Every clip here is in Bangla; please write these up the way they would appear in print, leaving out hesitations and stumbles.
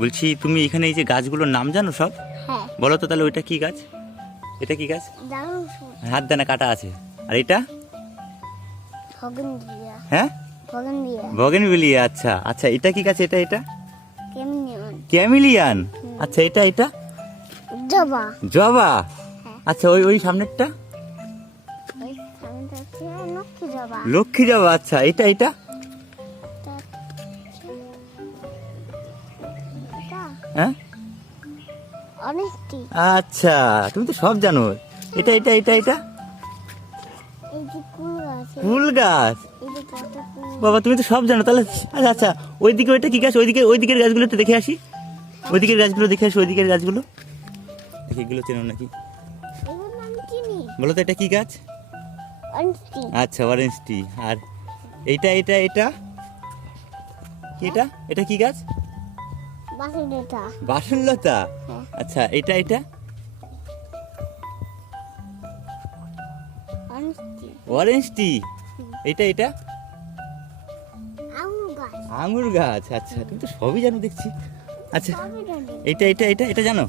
বলছি তুমি এখানে এই যে গাছগুলোর নাম জানো সব? হ্যাঁ বলো তো তাহলে ওইটা কি গাছ? এটা কি গাছ? জানো হাত দানা কাটা আছে। আর এটা? ভগন দিয়া হ্যাঁ, ভগন দিয়া বগেনভিলিয়া। আচ্ছা আচ্ছা, এটা কি গাছ? এটা এটা কেমনি ক্যামিলিয়ান। আচ্ছা, এটা এটা জবা জবা। আচ্ছা, ওই ওই সামনেরটা ওই সামনে আছে লক্ষ্মী জবা লক্ষ্মী জবা। আচ্ছা, এটা এটা এটা হ্যাঁ। অনেকটি আচ্ছা, তুমি তো সব জানো। এটা এটা এটা এটা এই যে কুল আছে ফুল গাছ। এই যে কত কুল বাবা, তুমি তো সব জানো তাহলে। আচ্ছা আচ্ছা, ওইদিকে ওইটা কি গাছ? ওইদিকের গাছগুলো একটু দেখে আসি। ওইদিকের গাছগুলো দেখে আসি, ওইদিকের গাছগুলো দেখি, এগুলো চেনো নাকি? এগুলো আমি চিনি বলো তো এটা কি গাছ? অনেকটি আচ্ছা, অরেঞ্জ টি। আর এইটা এটা এটা কি? এটা এটা কি গাছ? বাসুদেটা বাসনলতা। হ্যাঁ। আচ্ছা, এটা এটা অনেকটি অরেঞ্জ টি। এটা এটা আঙুর গাছ আঙুর গাছ। আচ্ছা, তুমি তো সবই জানো দেখছি। আচ্ছা, সবই জানি এটা এটা এটা এটা জানো?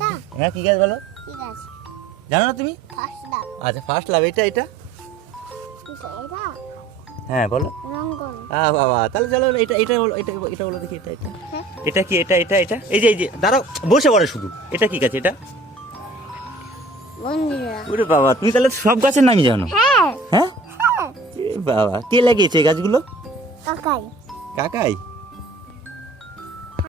তা হ্যাঁ, কি গাছ বলো? ঠিক আছে জানো না তুমি? ফার্স্ট লাভ আচ্ছা, ফার্স্ট লাভ। এটা এটা এটা হ্যাঁ, বলো। রঙ্গন বাবা, তাহলে চলো এটা এটা বলো, এটা এটা বলো দেখি। এটা এটা হ্যাঁ এটা কি? এটা এটা এটা এই যে দাঁড়াও, বসে পড়ে শুধু। এটা কি গাছ? এটা? বন্ধুরা ওরে বাবা, তুমি তাহলে সব গাছের নামই জানো। হ্যাঁ হ্যাঁ, হ্যাঁ এ বাবা, কে লাগিয়েছে এই গাছগুলো? কাকাই কাকাই।